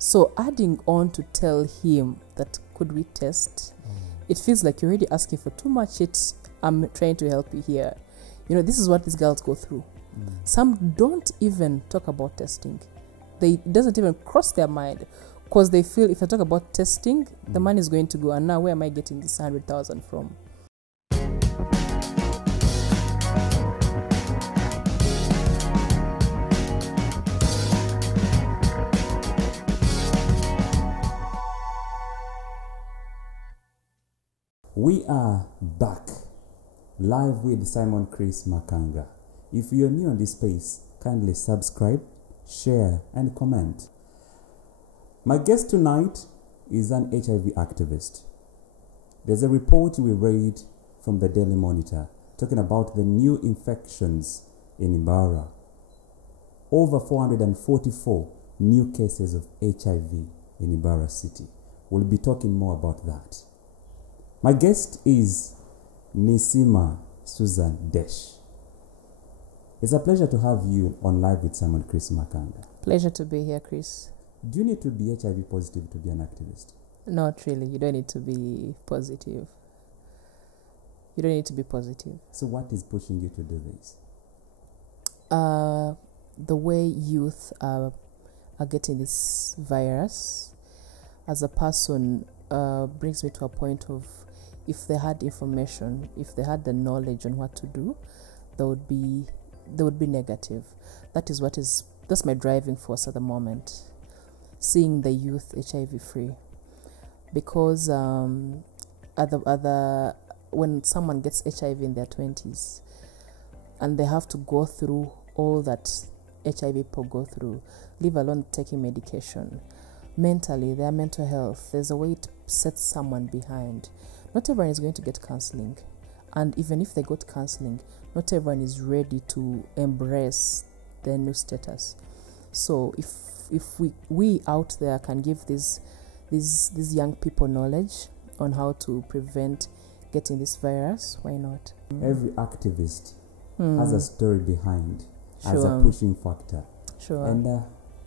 So adding on to tell him that could we test, it feels like you're already asking for too much. I'm trying to help you here. This is what these girls go through. Some don't even talk about testing. It doesn't even cross their mind, because they feel if I talk about testing, the money is going to go. And now where am I getting this 100,000 from? We are back live with Simon Chris Makanga. If you're new on this space, kindly subscribe, share, and comment. My guest tonight is an HIV activist. There's a report we read from the Daily Monitor talking about the new infections in Imbara. Over 444 new cases of HIV in Imbara City. We'll be talking more about that. My guest is Ninsiima Susan Desh. It's a pleasure to have you on Live with Simon Chris Makanga. Pleasure to be here, Chris. Do you need to be HIV positive to be an activist? Not really. You don't need to be positive. You don't need to be positive. So what is pushing you to do this? The way youth are getting this virus, as a person, brings me to a point of, if they had information, if they had the knowledge on what to do, they would be negative. That's my driving force at the moment. Seeing the youth HIV-free, because when someone gets HIV in their 20s, and they have to go through all that HIV people go through, leave alone taking medication, mentally, their mental health, there's a way it sets someone behind. Not everyone is going to get counseling, and even if they got counseling, not everyone is ready to embrace their new status. So if we out there can give these young people knowledge on how to prevent getting this virus, why not? Every activist has a story behind as Sure. a pushing factor. Sure. And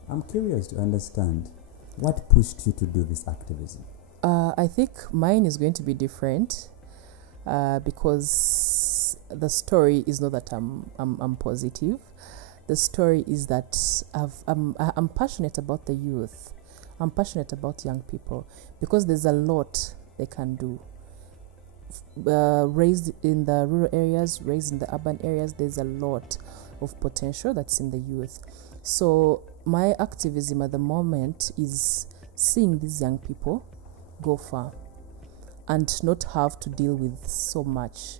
I'm curious to understand what pushed you to do this activism. I think mine is going to be different, because the story is not that I'm positive. The story is that I'm passionate about the youth. I'm passionate about young people, because there's a lot they can do. Raised in the rural areas, raised in the urban areas, there's a lot of potential that's in the youth. So my activism at the moment is seeing these young people go far and not have to deal with so much.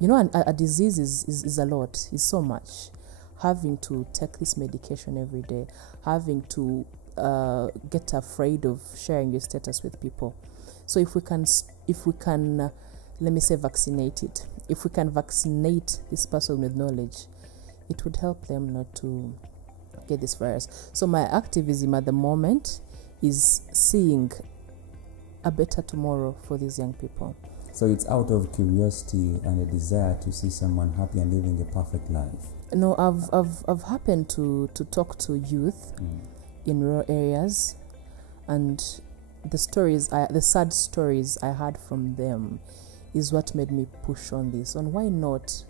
A disease is a lot, is so much. Having to take this medication every day, having to get afraid of sharing your status with people. So if we can, let me say, vaccinate it. If we can vaccinate this person with knowledge, it would help them not to get this virus. So my activism at the moment is seeing a better tomorrow for these young people. So it's out of curiosity and a desire to see someone happy and living a perfect life. No, I've happened to talk to youth in rural areas, and the sad stories I heard from them is what made me push on this. And why not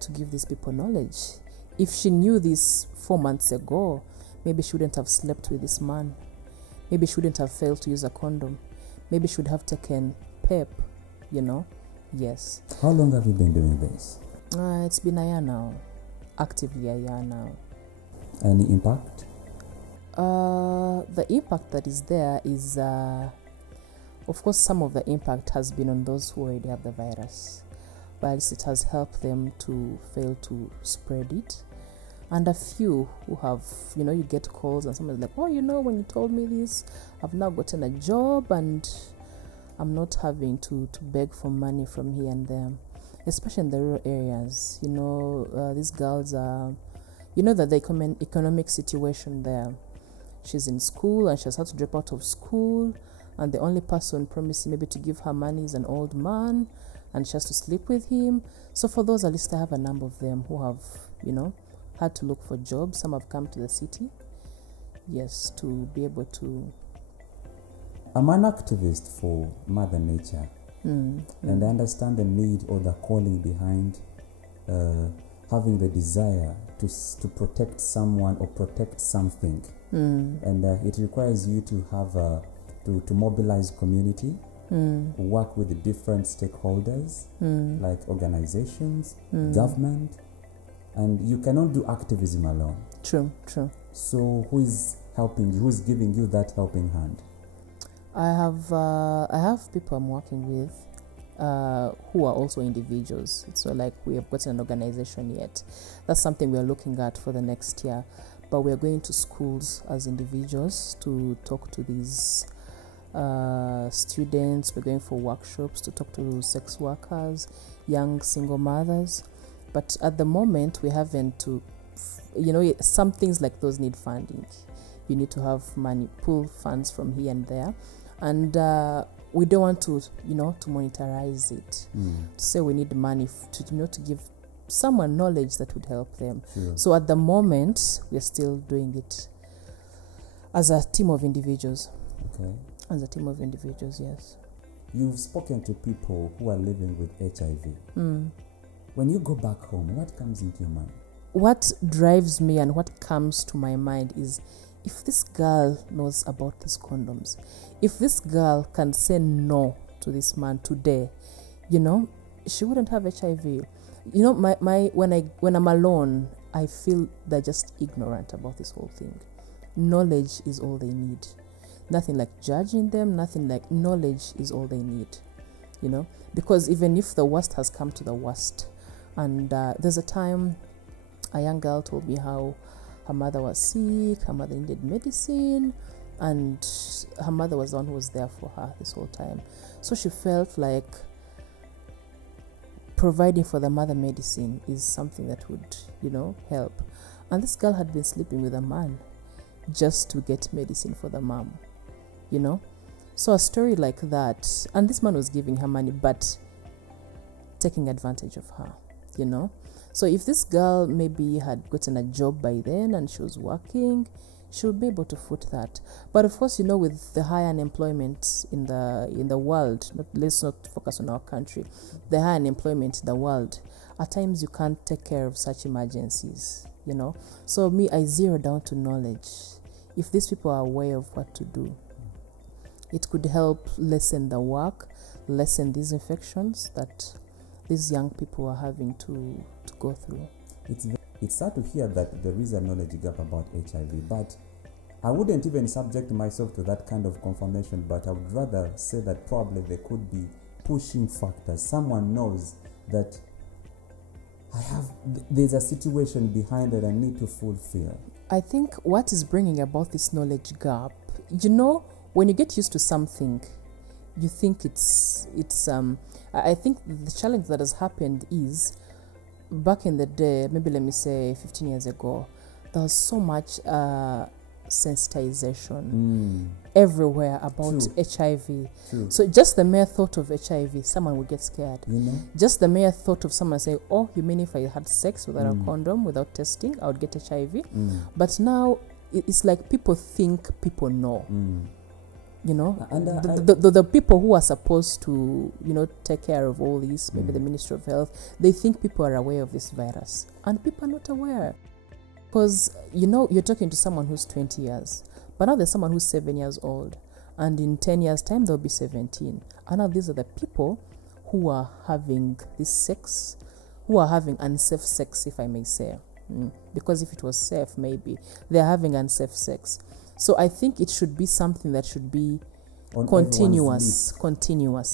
to give these people knowledge? If she knew this 4 months ago, maybe she wouldn't have slept with this man. Maybe she wouldn't have failed to use a condom. Maybe she would have taken PEP, Yes. How long have you been doing this? It's been a year now. Actively a year now. Any impact? The impact that is there is, of course, some of the impact has been on those who already have the virus, whilst it has helped them to fail to spread it. And a few who have, you get calls and someone's like, when you told me this, I've now gotten a job and I'm not having to beg for money from here and there, especially in the rural areas. These girls are, that the economic situation there. She's in school and she has had to drop out of school, and the only person promising maybe to give her money is an old man, and she has to sleep with him. So for those, at least I have a number of them who have, had to look for jobs. Some have come to the city. yes, to be able to. I'm an activist for Mother Nature, and I understand the need or the calling behind having the desire to protect someone or protect something, and it requires you to have to mobilize community, work with the different stakeholders like organizations, government, and you cannot do activism alone. True. So who is helping you? Who is giving you that helping hand? I have people I'm working with who are also individuals. It's not like we have gotten an organization yet. That's something we are looking at for the next year. But we are going to schools as individuals to talk to these students. We're going for workshops to talk to sex workers, young single mothers. But at the moment, we haven't some things like those need funding. You need to have money, pull funds from here and there. And we don't want to monetize it. To say we need money to give someone knowledge that would help them. Sure. So at the moment, we're still doing it as a team of individuals. Okay. As a team of individuals, yes. You've spoken to people who are living with HIV. When you go back home, what comes into your mind? What drives me and what comes to my mind is, if this girl knows about these condoms, if this girl can say no to this man today, she wouldn't have HIV. When I'm alone, I feel they're just ignorant about this whole thing. Knowledge is all they need. Nothing like judging them, nothing like knowledge is all they need. Because even if the worst has come to the worst, and there's a time a young girl told me how her mother was sick, her mother needed medicine, and her mother was the one who was there for her this whole time. So she felt like providing for the mother medicine is something that would, help. And this girl had been sleeping with a man just to get medicine for the mom, So a story like that, and this man was giving her money, but taking advantage of her, So if this girl maybe had gotten a job by then and she was working, she would be able to foot that. But of course, with the high unemployment in the world, let's not focus on our country, the high unemployment in the world, at times you can't take care of such emergencies, So I zero down to knowledge. If these people are aware of what to do, it could help lessen the work, lessen these infections that these young people are having to go through. It's sad to hear that there is a knowledge gap about HIV, but I wouldn't even subject myself to that kind of confirmation, but I would rather say that probably there could be pushing factors. Someone knows that there's a situation behind that I need to fulfill. I think what is bringing about this knowledge gap, when you get used to something, you think it's I think the challenge that has happened is, back in the day, maybe let me say 15 years ago, there was so much sensitization everywhere about HIV. True. So just the mere thought of HIV, someone would get scared. Just the mere thought of someone saying, oh, you mean if I had sex without a condom, without testing, I would get HIV? But now it's like people think people know. And the people who are supposed to, take care of all this, maybe the Ministry of Health, they think people are aware of this virus, and people are not aware. Because, you're talking to someone who's 20 years, but now there's someone who's 7 years old, and in 10 years' time, they'll be 17. And now these are the people who are having this sex, who are having unsafe sex, if I may say. Because if it was safe, maybe they're having unsafe sex. So I think it should be something that should be continuous,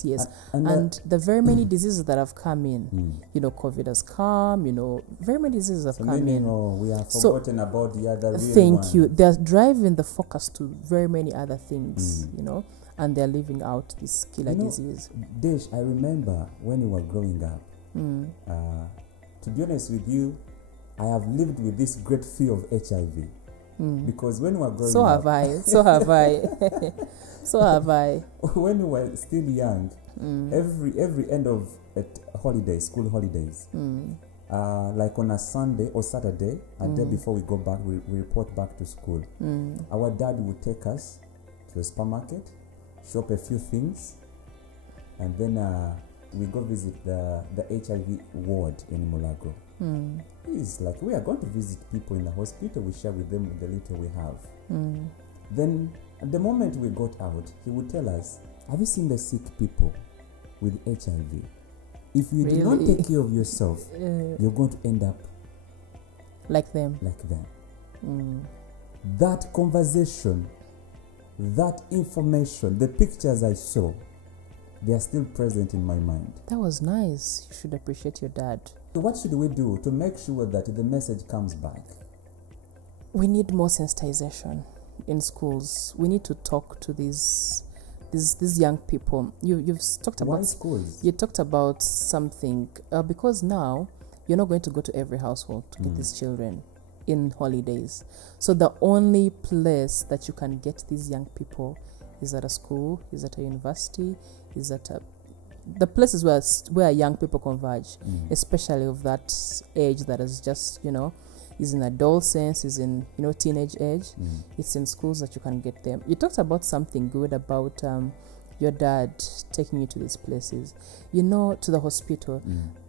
yes. And the very many diseases that have come in, COVID has come, very many diseases have come in. We have forgotten about the other real Thank you. They're driving the focus to very many other things, and they're leaving out this killer disease. Desh, I remember when you were growing up, to be honest with you, I have lived with this great fear of HIV. Because when we were growing up... So have I. So have I. When we were still young, every end of school holidays, like on a Sunday or Saturday, a day before we go back, we report back to school. Our dad would take us to a supermarket, shop a few things, and then we go visit the HIV ward in Mulago. He's like, we are going to visit people in the hospital, we share with them the little we have. Then at the moment we got out, he would tell us, have you seen the sick people with HIV? If you do not take care of yourself, you're going to end up like them. That conversation, that information, the pictures I saw, they are still present in my mind. That was nice. You should appreciate your dad. So what should we do to make sure that the message comes back? We need more sensitization in schools. We need to talk to these young people. You've talked about Why schools? You talked about something because now you're not going to go to every household to get these children in holidays. So the only place that you can get these young people is at a school, is at a university, is at the places where young people converge, especially of that age that is just, is in adolescence, is in, teenage age. It's in schools that you can get them. You talked about something good about your dad taking you to these places, to the hospital.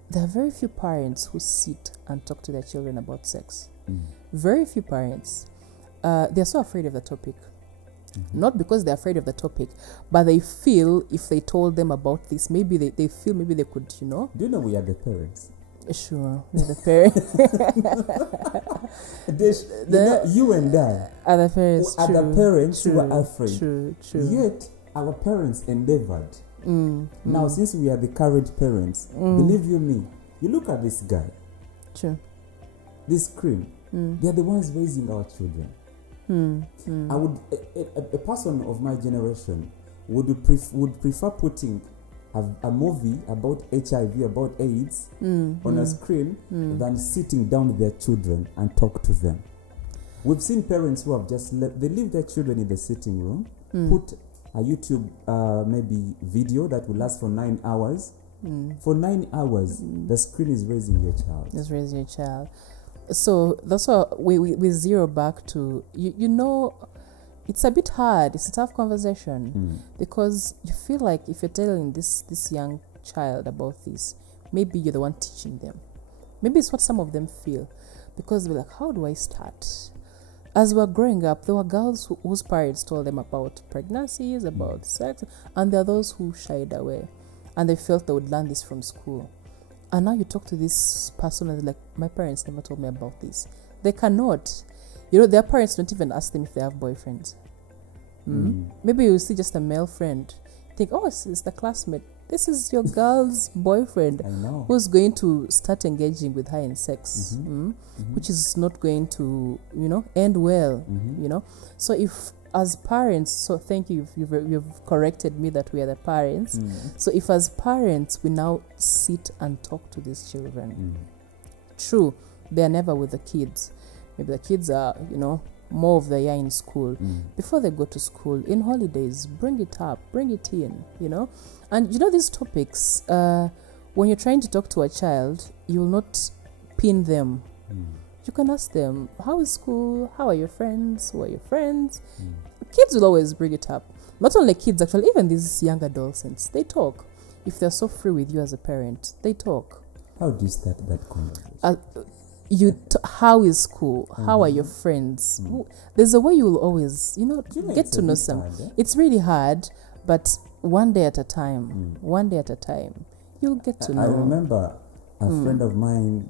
There are very few parents who sit and talk to their children about sex. Very few parents. They're so afraid of the topic. Not because they're afraid of the topic, but they feel if they told them about this, maybe they feel maybe they could, Do you know we are the parents? Sure, we're the parents. You and I are the parents. Are the parents who are afraid. True. Yet our parents endeavored. Now, since we are the current parents, believe you me, you look at this guy. True. This cream. They are the ones raising our children. I would a person of my generation would prefer putting a movie about HIV, about AIDS on a screen than sitting down with their children and talk to them. We've seen parents who have just they leave their children in the sitting room, put a YouTube maybe video that will last for 9 hours. For 9 hours, the screen is raising your child. It's raising your child. So that's why we zero back to, it's a bit hard. It's a tough conversation because you feel like if you're telling this young child about this, maybe you're the one teaching them. Maybe it's what some of them feel because they're like, how do I start? As we're growing up, there were girls whose parents told them about pregnancies, about sex, and there are those who shied away and they felt they would learn this from school. And now you talk to this person and they're like, my parents never told me about this. They cannot. Their parents don't even ask them if they have boyfriends. Maybe you see just a male friend. Think, oh, it's the classmate. This is your girl's boyfriend who's going to start engaging with her in sex, which is not going to, end well, So if as parents, so thank you, you've corrected me that we are the parents. So if as parents, we now sit and talk to these children. True, they are never with the kids. Maybe the kids are, more of the year in school. Before they go to school, in holidays, bring it up, bring it in, And these topics, when you're trying to talk to a child, you will not pin them. You can ask them, how is school? How are your friends? Who are your friends? Kids will always bring it up. Not only kids, actually, even these young adolescents, they talk. If they're so free with you as a parent, they talk. How do you start that conversation? How is school? How are your friends? There's a way you will always, get to know some. It's really hard, but one day at a time, you'll get to know. I remember a friend of mine,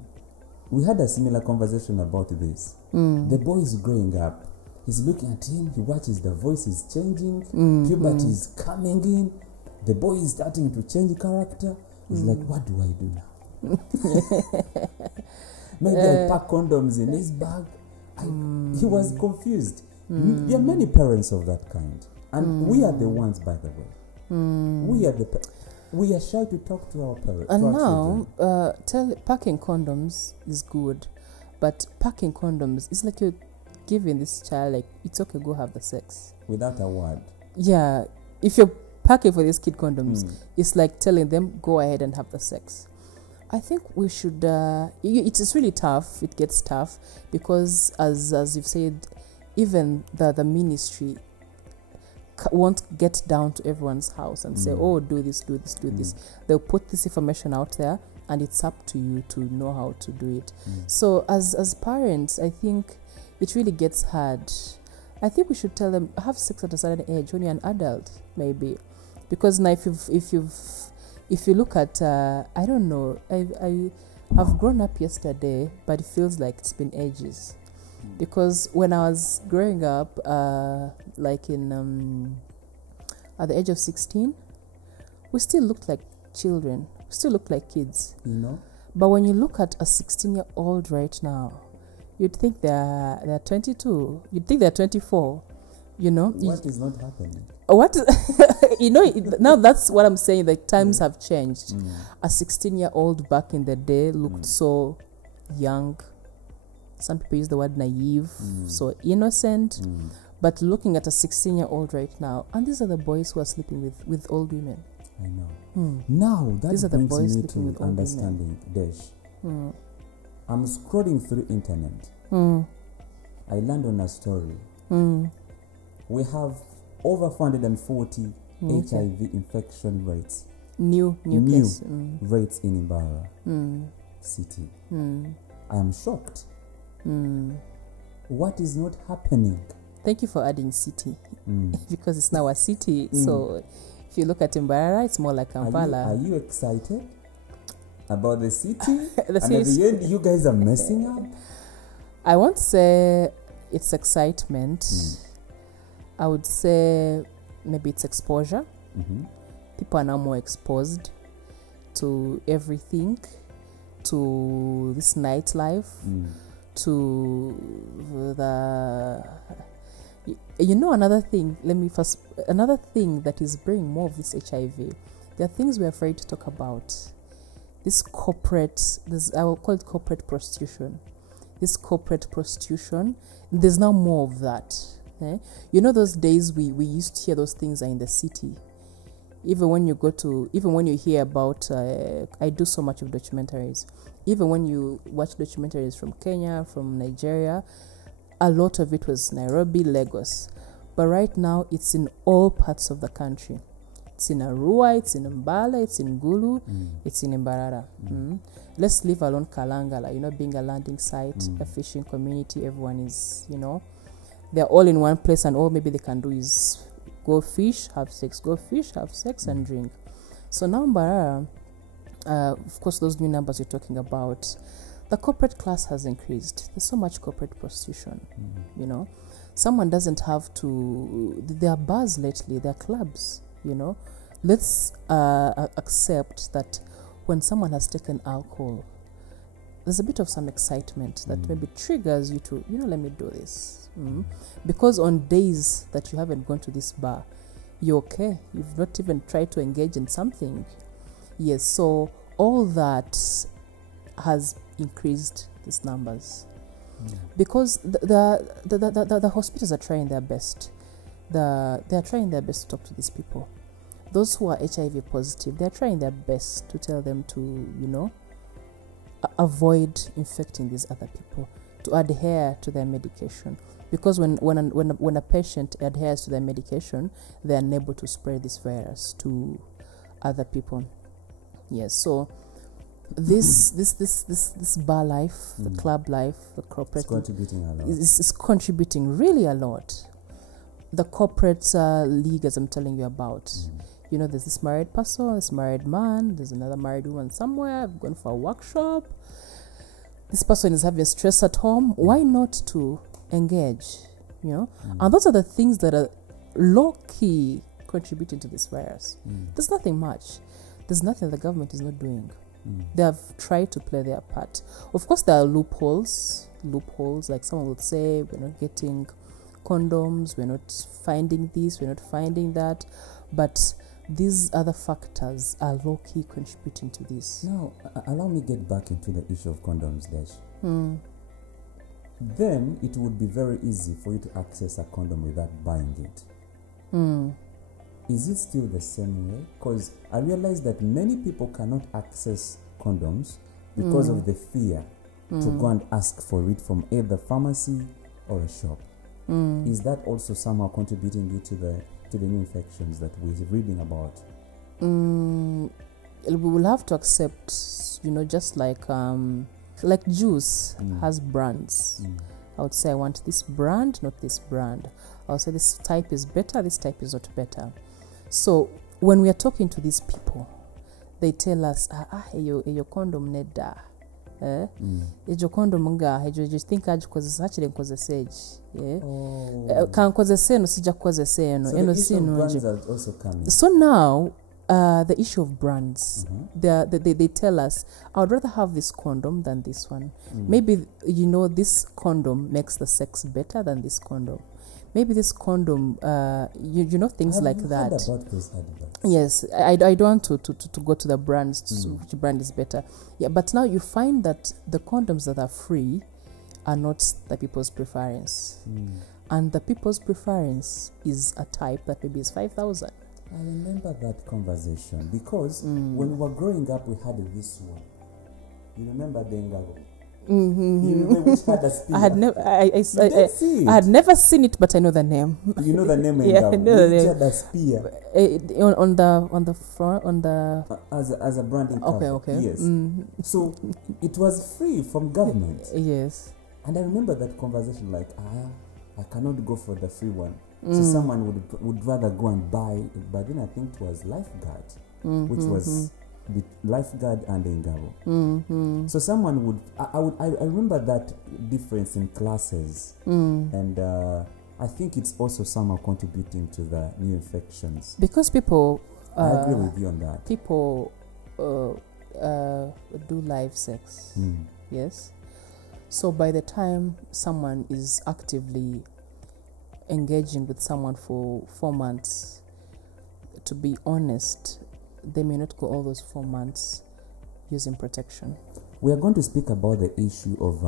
we had a similar conversation about this. The boy is growing up. He's looking at him. He watches the voice is changing. Puberty is coming in. The boy is starting to change character. He's like, what do I do now? Maybe I pack condoms in his bag. He was confused. There are many parents of that kind. And we are the ones, by the way. We are shy to talk to our parents. And now, packing condoms is good. But packing condoms is like you're giving this child, like, it's okay, go have the sex. Without a word. Yeah. If you're packing for these kid condoms, it's like telling them, go ahead and have the sex. I think we should. It's really tough. It gets tough because, as you've said, even the ministry won't get down to everyone's house and say, "Oh, do this, do this, do this." They'll put this information out there, and it's up to you to know how to do it. So, as parents, I think it really gets hard. I think we should tell them, have sex at a certain age when you're an adult, maybe, because now if you look at, I don't know, I've grown up yesterday, but it feels like it's been ages. Because when I was growing up, like in, at the age of 16, we still looked like children. We still looked like kids. You know? But when you look at a 16-year-old right now, you'd think they're 22. You'd think they're 24. You know? What is not happening? What you know, now that's what I'm saying, like times have changed. A 16-year-old back in the day looked so young. Some people use the word naive, so innocent. But looking at a 16-year-old right now, and these are the boys who are sleeping with old women. I know. Now that These are the brings boys me sleeping with to old understanding Desh. I'm scrolling through internet. I land on a story. We have over 440 HIV infection rates. New case. Rates in Imbara city. I am shocked. What is not happening? Thank you for adding city, because it's now a city. So if you look at Imbara, it's more like Kampala. Are you excited about the city? The and at city the end, you guys are messing up? I won't say it's excitement. I would say maybe it's exposure. People are now more exposed to everything, to this nightlife, to the... You know, another thing that is bringing more of this HIV, there are things we're afraid to talk about. This corporate, I will call it corporate prostitution. This corporate prostitution, there's now more of that. You know, those days we used to hear those things are in the city. Even when you hear about, I do so much of documentaries. Even when you watch documentaries from Kenya, from Nigeria, a lot of it was Nairobi, Lagos. But right now, it's in all parts of the country. It's in Arua, it's in Mbale, it's in Gulu, it's in Mbarara. Let's leave alone Kalangala, you know, being a landing site, a fishing community. Everyone is, you know, they're all in one place, and all maybe they can do is go fish, have sex, go fish, have sex, and drink. So now Mbarara, of course, those new numbers you're talking about, the corporate class has increased. There's so much corporate prostitution, you know. Someone doesn't have to... There are bars lately, there are clubs, you know. Let's accept that when someone has taken alcohol, there's a bit of some excitement that maybe triggers you to, you know, let me do this. Because on days that you haven't gone to this bar, you're okay. You've not even tried to engage in something. Yes, so all that has increased these numbers. Because the hospitals are trying their best. They are trying their best to talk to these people. Those who are HIV positive, they are trying their best to tell them to, you know, avoid infecting these other people, to adhere to their medication. Because when a patient adheres to their medication, they are unable to spread this virus to other people. Yes, so this bar life, the club life, the corporate, it's contributing a lot. Is contributing really a lot. The corporate league, as I'm telling you about, you know, there's this married person, this married man, there's another married woman somewhere. I've gone for a workshop. This person is having stress at home. Why not to engage? You know, and those are the things that are low-key contributing to this virus. There's nothing much. There's nothing the government is not doing. They have tried to play their part. Of course, there are loopholes, like someone would say, we're not getting condoms, we're not finding this, we're not finding that. But these other factors are low-key contributing to this. Now, allow me get back into the issue of condoms, Desh. Then it would be very easy for you to access a condom without buying it. Is it still the same way? Because I realize that many people cannot access condoms because of the fear to go and ask for it from either pharmacy or a shop. Is that also somehow contributing you to the new infections that we're reading about? We will have to accept, just like juice has brands. I would say I want this brand, not this brand. I would say this type is better, this type is not better. So when we are talking to these people, they tell us, your condom neda. Ejo condom nga ejo think agikozesa hakiri nkozesa egi kankozesa eno sijja kukozesa eno sinungi. So now the issue of brands, they tell us, I would rather have this condom than this one. Maybe this condom makes the sex better than this condom. Maybe this condom, things like that. Heard about those adverts? Yes, I don't want to go to the brands, which brand is better. Yeah, but now you find that the condoms that are free are not the people's preference. And the people's preference is a type that maybe is 5,000. I remember that conversation because when we were growing up, we had this one. You remember the Ngabo? You remember which had a spear? I had never seen it, but I know the name. You know the name? Yeah, I know the name. Had a spear on the front as a branding cover. Okay. Yes. So it was free from government. Yes. And I remember that conversation. Like, I cannot go for the free one. So someone would rather go and buy it, but then I think it was Lifeguard, which was the Lifeguard and Engabo. So someone would, I remember that difference in classes, and I think it's also somehow contributing to the new infections. Because people, I agree with you on that. People do live sex, yes. So by the time someone is actively engaging with someone for 4 months, to be honest, they may not go all those 4 months using protection. We are going to speak about the issue of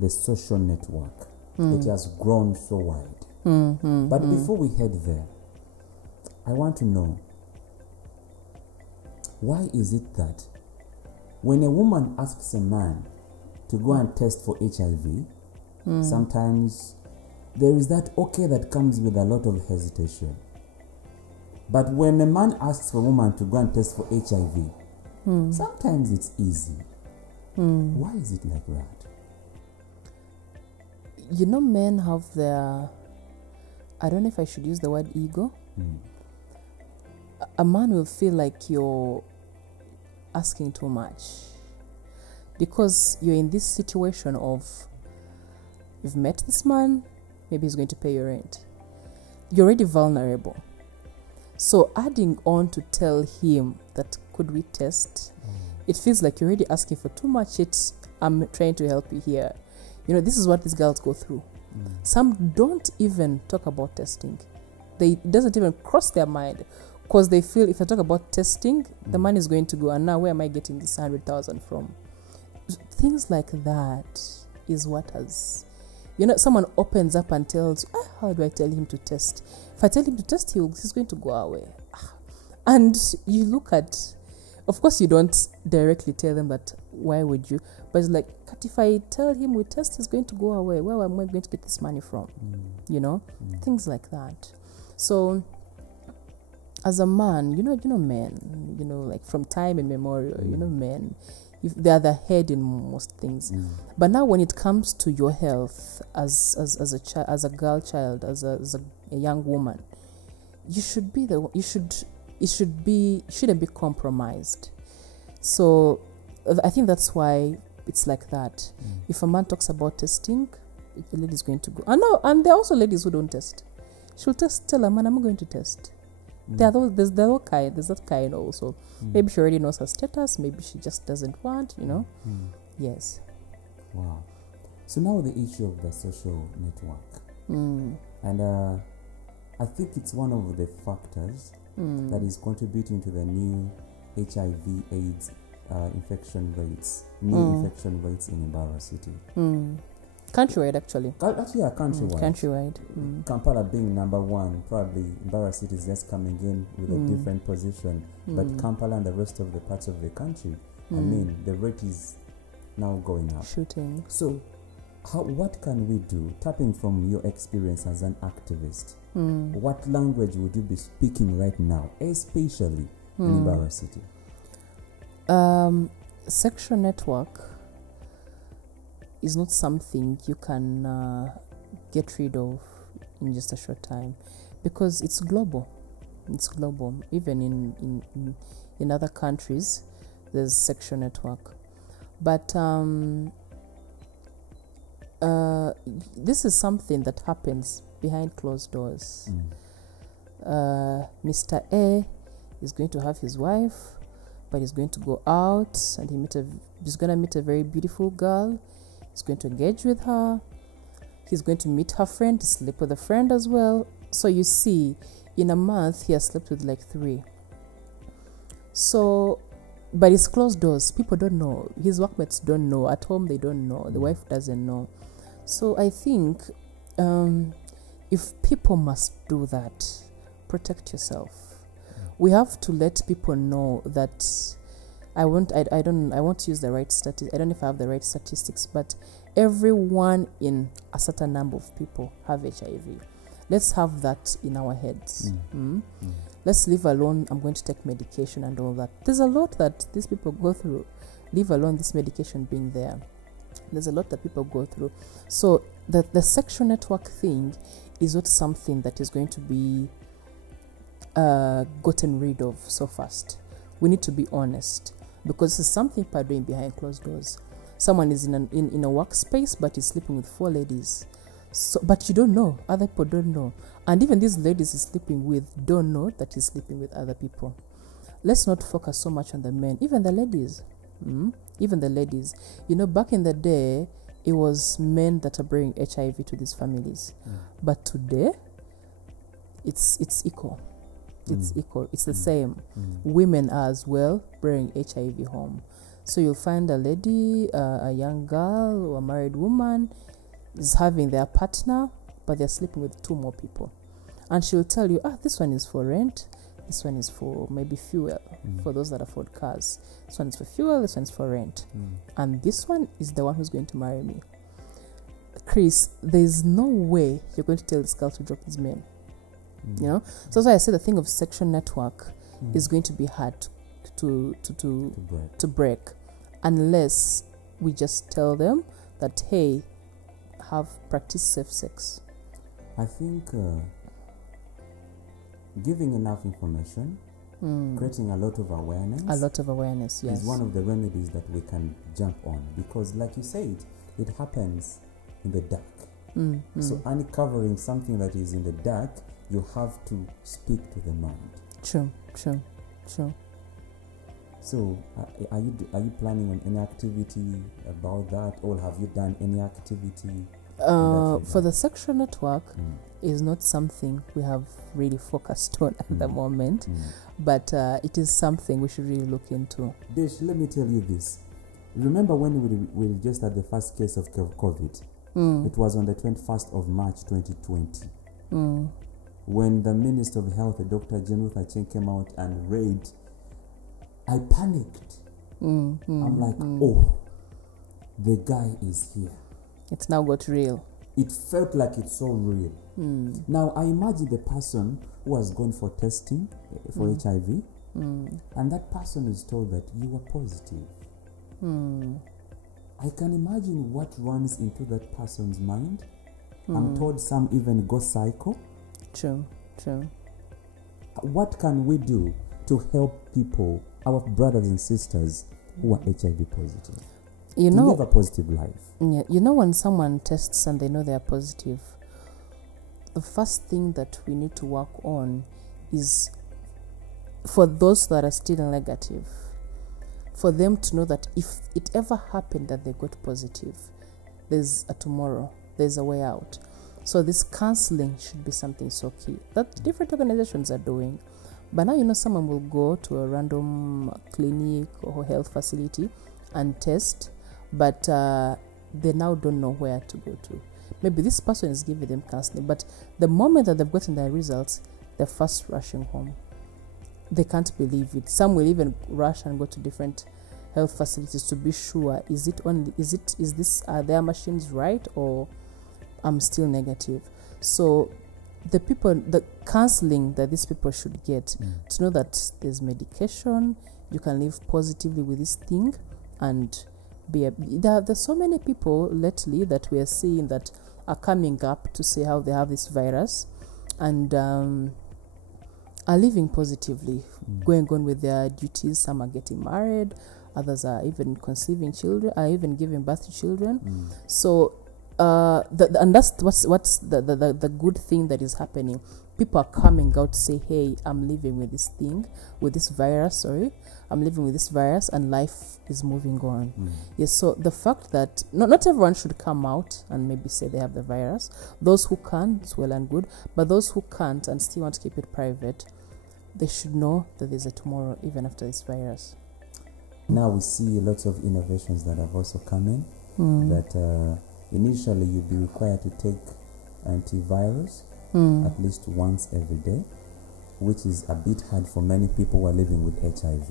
the social network. It has grown so wide. But before we head there, I want to know, why is it that when a woman asks a man to go and test for HIV, sometimes there is that okay that comes with a lot of hesitation. But when a man asks for a woman to go and test for HIV, sometimes it's easy. Why is it like that? Men have their, I don't know if I should use the word ego. A man will feel like you're asking too much because you're in this situation of, you've met this man, maybe he's going to pay your rent. You're already vulnerable. So adding on to tell him that could we test, it feels like you're already asking for too much. I'm trying to help you here. This is what these girls go through. Some don't even talk about testing. It doesn't even cross their mind because they feel if I talk about testing, the money is going to go. And now where am I getting this 100,000 from? Things like that is what has... someone opens up and tells you, how do I tell him to test? If I tell him to test, he's going to go away. And you look at, of course, you don't directly tell them that, why would you? But it's like, if I tell him we test, he's going to go away. Where am I going to get this money from? Things like that. So, as a man, men, like from time immemorial, men, they are the head in most things. But now when it comes to your health as a girl child, as a young woman, shouldn't be compromised. So I think that's why it's like that. If a man talks about testing, the lady's going to go. And there are also ladies who don't test. She'll tell a man, I'm going to test. There's that kind also. Maybe she already knows her status. Maybe she just doesn't want, Yes. Wow. So now the issue of the social network. And I think it's one of the factors that is contributing to the new HIV/AIDS infection rates, infection rates in Imbara City. Countrywide, actually. Yeah, countrywide. Countrywide. Kampala being number one, probably Imbara City is just coming in with a different position. But Kampala and the rest of the parts of the country I mean, the rate is now going up. Shooting. So, what can we do? Tapping from your experience as an activist, what language would you be speaking right now, especially in Ibarra City? Sexual network is not something you can get rid of in just a short time, because it's global. It's global. Even in other countries, there's sexual network. But this is something that happens behind closed doors. Mr. A is going to have his wife, but he's going to go out and he's going to meet a very beautiful girl. He's going to engage with her. He's going to meet her friend, sleep with a friend as well. So you see, in a month, he has slept with like 3. So, but it's closed doors. People don't know. His workmates don't know. At home, they don't know. The wife doesn't know. So I think if people must do that, protect yourself. We have to let people know that I won't use the right statistics. I don't know if I have the right statistics, but everyone in a certain number of people have HIV. Let's have that in our heads. Let's leave alone, I'm going to take medication and all that. There's a lot that these people go through. Leave alone this medication being there. There's a lot that people go through. So the sexual network thing is not something that is going to be gotten rid of so fast. We need to be honest, because this is something people are doing behind closed doors. Someone is in a workspace but is sleeping with 4 ladies. So, but you don't know. Other people don't know. And even these ladies he's sleeping with don't know that he's sleeping with other people. Let's not focus so much on the men. Even the ladies. Even the ladies. You know, back in the day, it was men that are bringing HIV to these families. But today, it's equal. It's equal. It's the same. Women are as well bringing HIV home. So you'll find a lady, a young girl or a married woman is having their partner, but they're sleeping with 2 more people. And she'll tell you, this one is for rent, this one is for maybe fuel, for those that afford cars. This one is for fuel, this one is for rent. And this one is the one who's going to marry me. Chris, there's no way you're going to tell this girl to drop these men. You know? So that's why I say the thing of sexual network is going to be hard to break, unless we just tell them that, hey, practice safe sex. I think giving enough information, creating a lot of awareness, yes, is one of the remedies that we can jump on, because like you said, it happens in the dark. So uncovering something that is in the dark, you have to speak to the mind. True. So, are you planning on any activity about that, or have you done any activity? For the sexual network, is not something we have really focused on at the moment, but it is something we should really look into. Desh, let me tell you this. Remember when we just had the first case of COVID? It was on the 21st of March 2020. When the Minister of Health, Dr. Jenruth Acheng, came out and read, I panicked. I'm like, oh, the guy is here. It's now got real. It felt like it's so real. Now, I imagine the person who has gone for testing for HIV, and that person is told that you are positive. I can imagine what runs into that person's mind. I'm told some even go psycho. True. What can we do to help people, our brothers and sisters who are HIV positive, to live a positive life? Yeah, you know, when someone tests and they know they are positive, the first thing that we need to work on is for those that are still negative, for them to know that if it ever happened that they got positive, there's a tomorrow, there's a way out. So this counseling should be something so key that different organizations are doing. But now, you know, someone will go to a random clinic or health facility and test, but they now don't know where to go to. Maybe this person is giving them counseling, but the moment that they've gotten their results, they're first rushing home. They can't believe it. Some will even rush and go to different health facilities to be sure, is this, are their machines right, or I'm still negative. So the counseling that these people should get, to know that there's medication, you can live positively with this thing, and there's so many people lately that we are seeing that are coming up to say how they have this virus, and are living positively, going on with their duties. Some are getting married, others are even conceiving children, are even giving birth to children. So and that's what's the good thing that is happening. People are coming out to say, hey, I'm living with this thing, with this virus, I'm living with this virus, and life is moving on. Yes, so the fact that not everyone should come out and maybe say they have the virus. Those who can, it's well and good, but those who can't and still want to keep it private, they should know that there's a tomorrow even after this virus. Now we see lots of innovations that have also come in, that initially you'd be required to take antivirus at least once every day, which is a bit hard for many people who are living with HIV.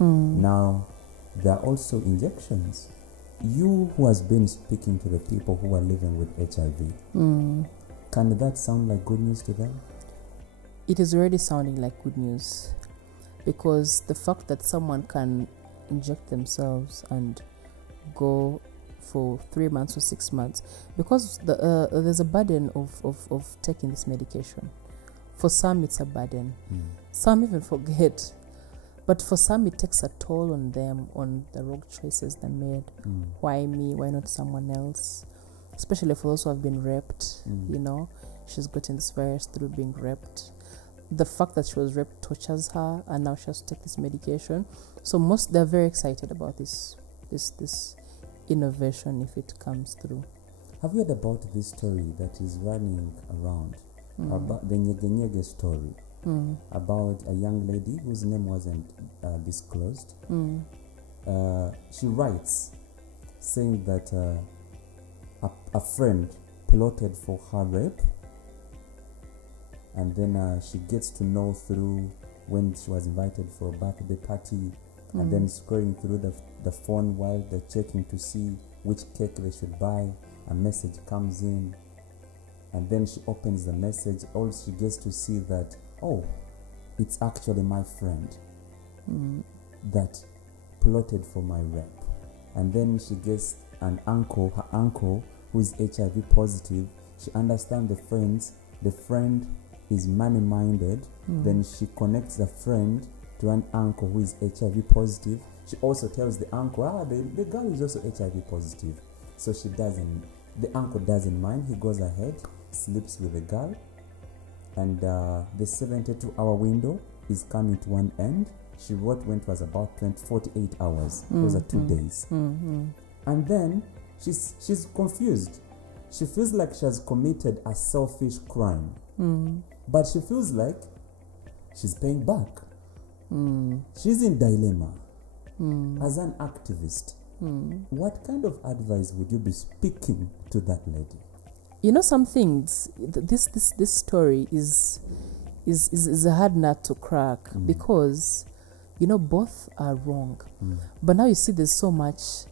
Now, there are also injections. You who has been speaking to the people who are living with HIV, can that sound like good news to them? It is already sounding like good news, because the fact that someone can inject themselves and go for 3 months or 6 months, because there's a burden of taking this medication. For some it's a burden, some even forget, but for some it takes a toll on them, on the wrong choices they made. Why me, why not someone else? Especially for those who have been raped. She's gotten this virus through being raped. The fact that she was raped tortures her, and now she has to take this medication. So they're very excited about this innovation if it comes through. Have you heard about this story that is running around, about the Nyege story, about a young lady whose name wasn't disclosed? She writes saying that a friend plotted for her rape, and then she gets to know through when she was invited for a birthday party, and then scrolling through the phone while they're checking to see which cake they should buy. A message comes in, and then she opens the message. All she gets to see that, oh, it's actually my friend that plotted for my rape. And then she gets her uncle who's HIV positive. She understands the friend is money-minded. Then she connects the friend to an uncle who is HIV positive. She also tells the uncle, the girl is also HIV positive. So the uncle doesn't mind. He goes ahead, sleeps with the girl, and the 72-hour window is coming to one end. She wrote when it was about 48 hours. Those are 2 days. And then she's confused. She feels like she has committed a selfish crime. But she feels like she's paying back. She's in dilemma. As an activist, what kind of advice would you be speaking to that lady? Some things, this story is a hard nut to crack, because both are wrong. But now you see there's so much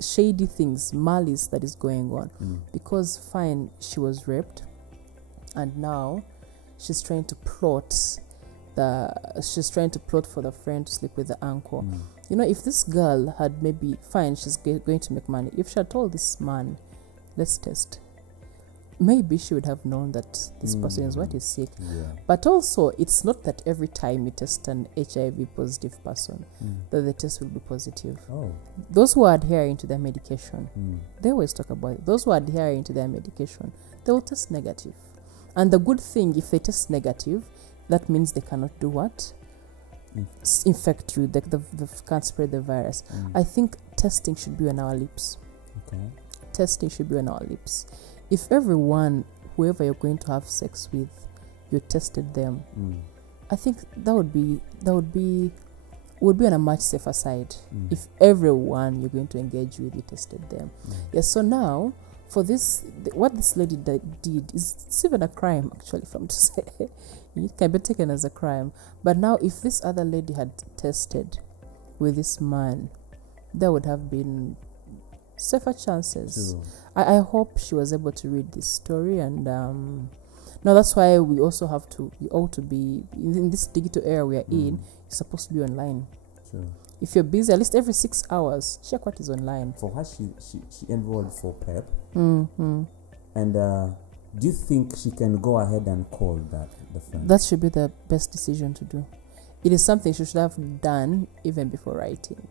shady things, malice that is going on, because fine, she was raped, and now she's trying to plot for the friend to sleep with the uncle. If this girl had maybe, fine, she's going to make money. If she had told this man, let's test, maybe she would have known that this person is sick. But also, it's not that every time you test an HIV positive person that the test will be positive. Those who are adhering to their medication, they always talk about it. Those who are adhering to their medication, they will test negative. And the good thing, if they test negative, that means they cannot do what? Infect you. They can't spread the virus. I think testing should be on our lips. Testing should be on our lips. If everyone, whoever you're going to have sex with, you tested them, I think that would be on a much safer side. If everyone you're going to engage with, you tested them. Yes. So now, for this, what this lady did it's even a crime, actually, if I'm to say. It can be taken as a crime. But now, if this other lady had tested with this man, there would have been safer chances. True. I hope she was able to read this story, and now that's why we ought to be in this digital era we are in. You're supposed to be online. True. If you're busy, at least every 6 hours, check what is online. For her, she enrolled for PEP. Mm-hmm. And do you think she can go ahead and call the friend? That should be the best decision to do. It is something she should have done even before writing.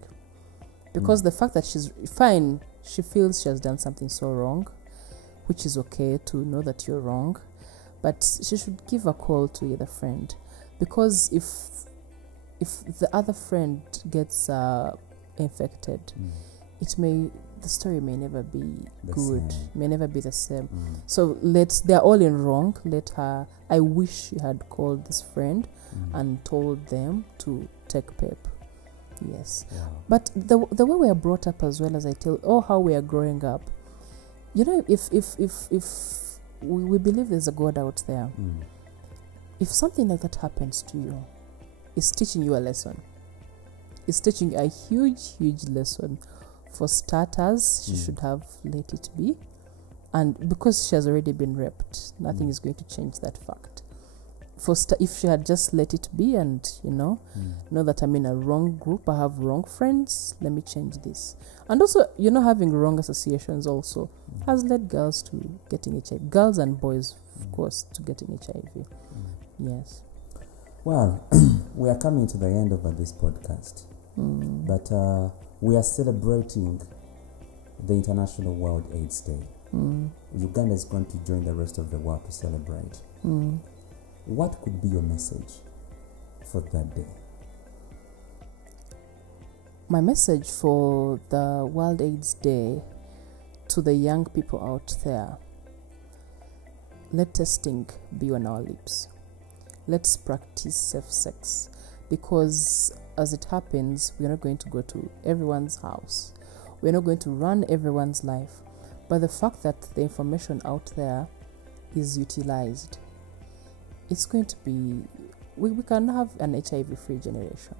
Because the fact that she's fine, she feels she has done something so wrong, which is okay to know that you're wrong, but she should give a call to the friend. Because if the other friend gets infected, the story may never be good, may never be the same. So they're all in wrong. I wish she had called this friend and told them to take PEP. Yes. Wow. But the way we are brought up as well, as I tell, how we are growing up, if we believe there's a God out there, if something like that happens to you, it's teaching you a lesson. It's teaching a huge, huge lesson. For starters, she should have let it be. And because she has already been raped, nothing is going to change that fact. If she had just let it be and, know that I'm in a wrong group, I have wrong friends, let me change this. And also, having wrong associations also has led girls to getting HIV. Girls and boys, of course, to getting HIV. Yes. Well, we are coming to the end of this podcast. But we are celebrating the International World AIDS Day. Uganda is going to join the rest of the world to celebrate. What could be your message for that day? My message for the World AIDS Day to the young people out there: let testing be on our lips. Let's practice safe sex, because as it happens, we're not going to go to everyone's house. We're not going to run everyone's life. But the fact that the information out there is utilized, it's going to be, we can have an HIV-free generation.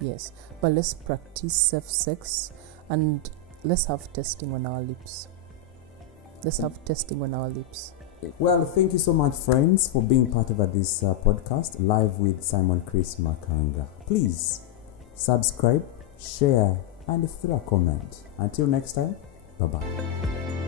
Yes, but let's practice safe sex and let's have testing on our lips. Let's have testing on our lips. Well, thank you so much, friends, for being part of this podcast, live with Simon Chris Makanga. Please subscribe, share, and throw a comment. Until next time, bye-bye.